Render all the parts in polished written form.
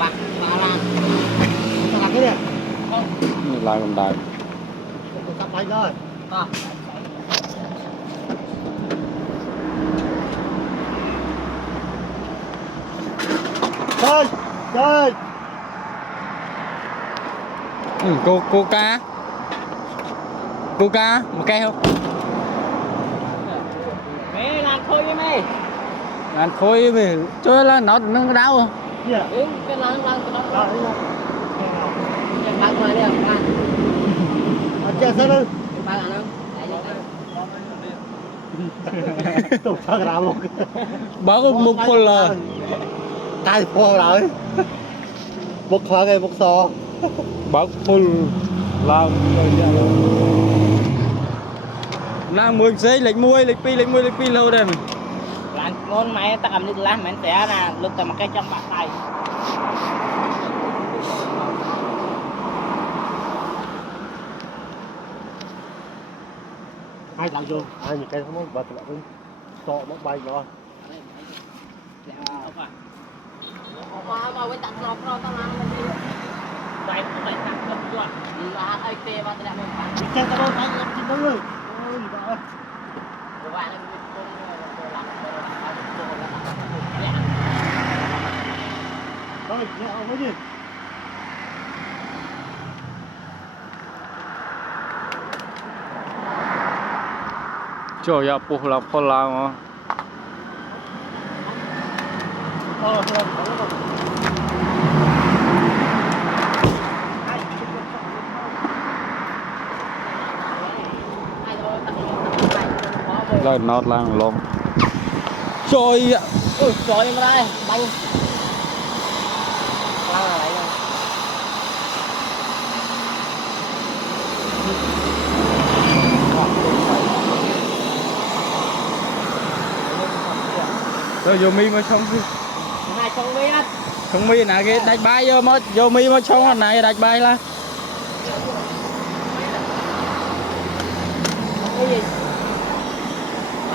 bạc là cái gì không làm cầm đài tập lại rồi chơi chơi cô ca một cây không mẹ làm thôi với mày ăn khôi về chơi là nó đau không cái làm cái đó bạn ngoài đây bạn chơi sao đâu bạn ăn không tụt sao cái một báo một phần là cay phô rồi một khoa cái một sò báo phần làm mười giây lệch môi lệch pi lâu đây mình làm ngon mày ta cầm đi làm mày sẽ là lúc tao mặc cái trong bạc tay hai lần vô hai những cái không bật lại to mất bay rồi với tặng nó tao làm bay bay tặng không rồi là ai tê mà tao làm bạn chơi tao đâu phải làm gì đâu ơi ôi trời các bạn thôi nghe ông cái gì trời ơi bố là con lao mà lời nọt lang lông trời ạ trời em đây banh lăng lại rồi vô mi mà xong hai con mi á không mi nè cái đạch bay vô mi mà xong này đạch bay là cái gì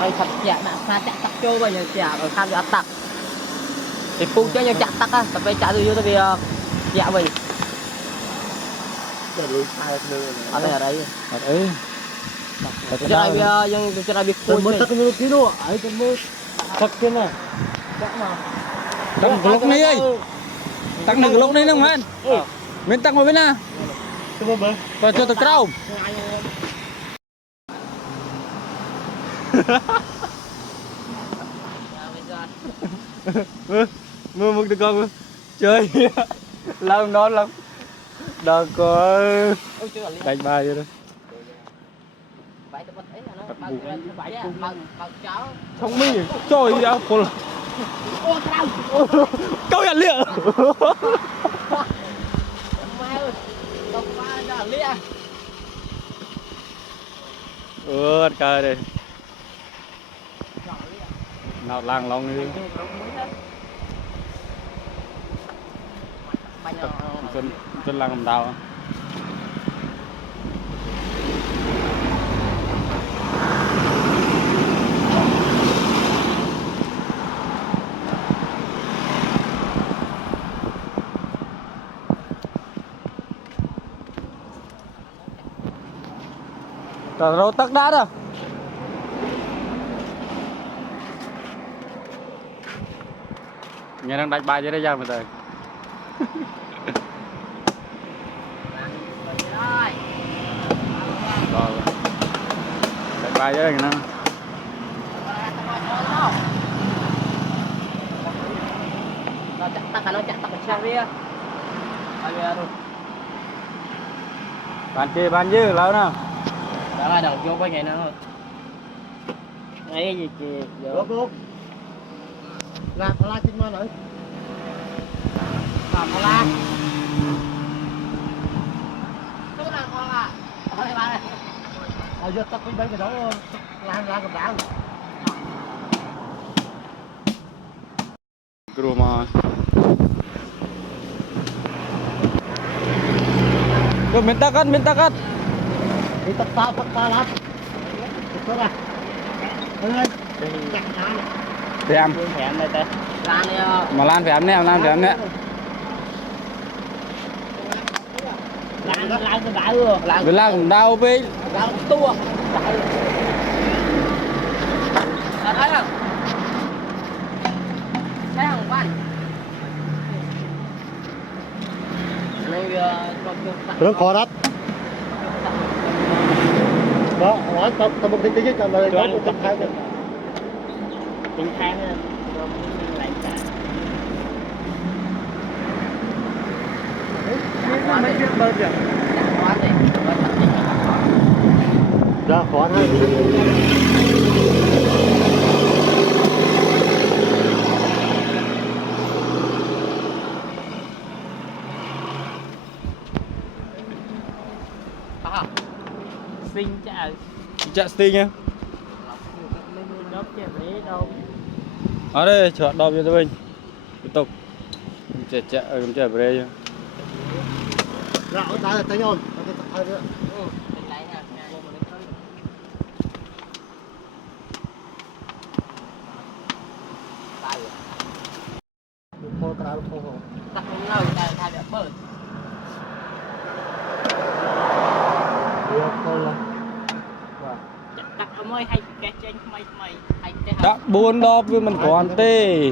ơi thật chả bạn pha chặt tắc trôi bây giờ chả ở tham gia tắc thì phun cho nhau chặt tắc á tập về chặt từ vô tới bây dạ vậy ở đây ở đây ấy cho đây bây giờ nhưng cho đây biết phun mới tắc như tí nữa ấy cái mưa thật cái này chắc mà tăng cái lúc này ơi tăng được cái lúc này nè man mình tăng vào bên nào còn cho tôi trâu mưa mưa được con chơi làm nó lắm đâu có đánh bài vậy đó thông minh trời ơi cô là câu nhận liệu ăn cờ đây nào làng lòng đi chân làng làm đào rồi tắc đá đâu nghe đang đánh bài dưới đây ra mà trời rồi đánh bài dưới đây nè nó chặt tắc ở ria bàn kia bàn dư lâu nào đó là đầu vô cái ngày nào ấy gì kì vô là chinh mà nữa làm la tức là con à thôi ba này ở giờ tắt bên cái đó la cầm đá rumah tuh minta kan đi tắt ta lắm tốt à ơi Phèm phèm này tê lan mà lan phèm nè Lang cái bãi luôn. Vì làm đau với Lang tua. Thấy không? Thấy không bạn? Nó khó đắt. Đó, hỏi tập một tí chứ trả lời đó cũng tập hai được. Tiếng tháng lại trả. Mấy chuyện bơm vậy? Hóa thì Dạ, khó hai. Xin chào. chạy sting nha. Đốt chè bé đâu. Ở đây chợ đọc cho tôi tiếp tục chạy chạy về đây. Dạ, đã là thấy nhon. Hai nữa. Mình lấy nha. Khô cái đó khô. Tắt không lâu thay được bớt. Khô là. Tắt mới hay cái trên mày hay cái Đã 4 đọc với mình còn tê.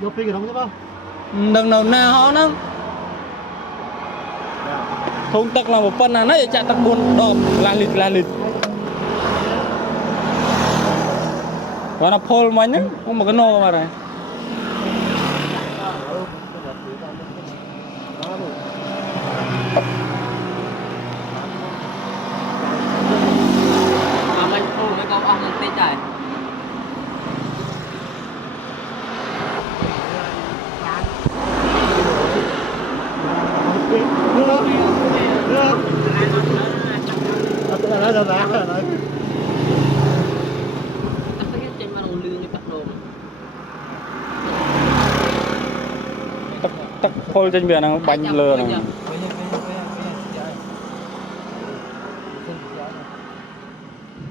Vô phi cái đó chứ không? Đừng nào nào họ nè. Không tắc là một phần là nãy chạy tắc 4 đọc là lịt. Và nó phôl mà nhá, không mà cái nô mà này. mình thu mấy con ong mình tê trời. Tắc phôl trên biển nó bánh lừa này.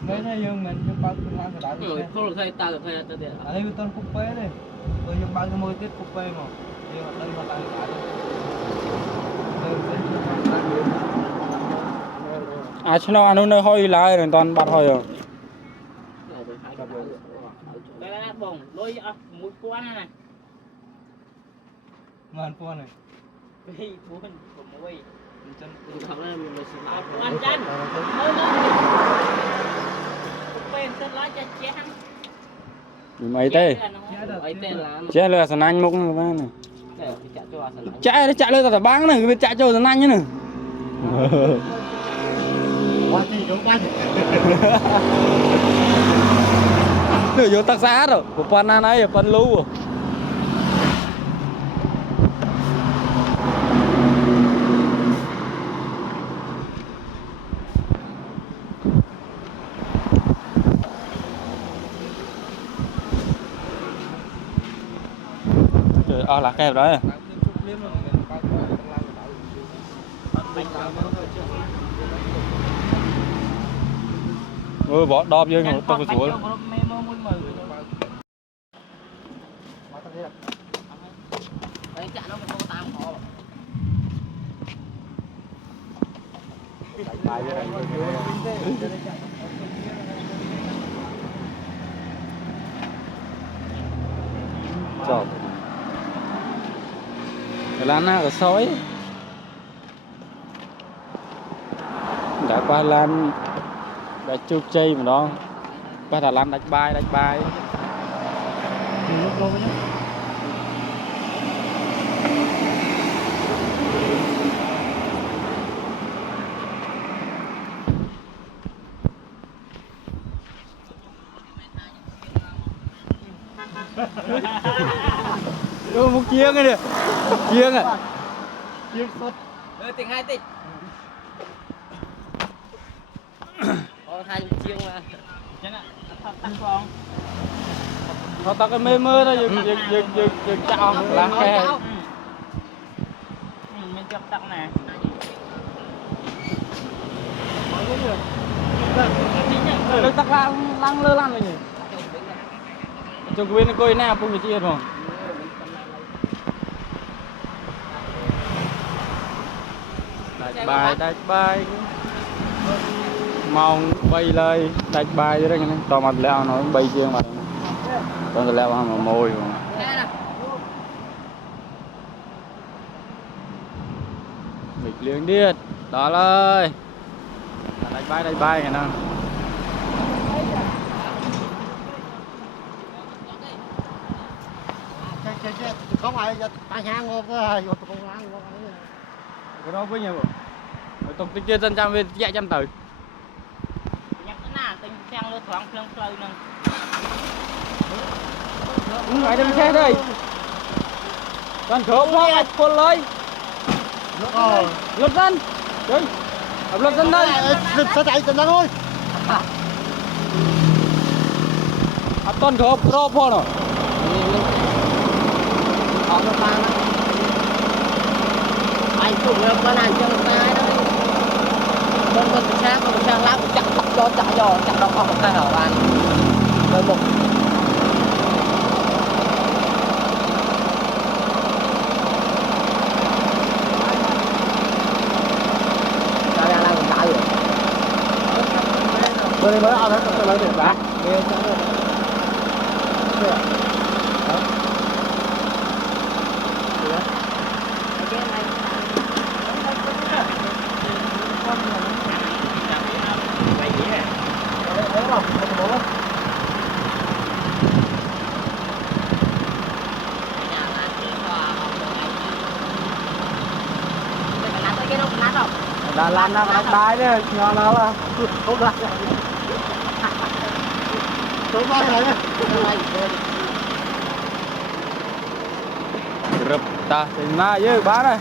Mấy này dương mình cho bao nhiêu lang cái đá. Thôi thay ta được thay ta đi. Ở đây con cục pê đây. Tôi dùng bao nhiêu môi tiết cục pê mà. Nhưng ở đây mà lại À chứ nó nơi hôi lại rồi toàn bắt hôi rồi. Đây là bông, đôi mũi quan này. ngon con này. Vì buồn của mũi. Chân Không là mình sẽ nói quan chân. Thôi lên. Cục pê tên lá cho chén. Mấy tê. Ấy tên là Chết lừa sẵn anh múc này. chạy cho vào sẵn. Chạy lừa tao băng này, chạy cho sẵn anh nữa. Quá gì cũng bánh. Nửa vô tắc xa rồi, một phần này, phần lưu rồi. Là kẹp đó. Bỏ đọp vô tao phải xuống. Chọn. Lan nào có sói. Đã qua lan đã chụp chay mà đó. Qua thả lan đánh bài. Một chiêng này nè. Chiêng à. Chiếc sốt. Tiền 2 tỷ. Hai chiêng mà. Chắc là tắt con. Họ tao cái mê mơ đó dừng chào là khe. Mình chọc tắt nè. Được tắt lăng lơ lăn rồi nhỉ. Cho quên coi nè không được chia rồi. Đại bài mong bay lời đại bài đấy này to mặt leo nó bay chiêng mà to leo mà môi nghịch liếng điên đóเลยđại bài này nè không ai tay hang ngon cái vô tụi con ăn ngon cái đó với nhau rồi tụi kia dân trang về dạy chăm tử nhắc cái nào tình sang lơ thoáng phơi phơi nè phải đem xe đây toàn thở hoa phun lấy lật dân đấy lật dân đây sao chạy tình thôi toàn thở pro phun rồi họ nó ta anh chụp lên con này cho người ta đó con sang lá chặt tóc cho chặt giò chặt đầu không một cái hở anh rồi một ra làm đại rồi bữa nay mới ăn hết lấy tiền bạc Đà Lạt nó đánh bài đấy, ngon lắm à. không lại tôi ba cái này Rập ta, thì na với bán này.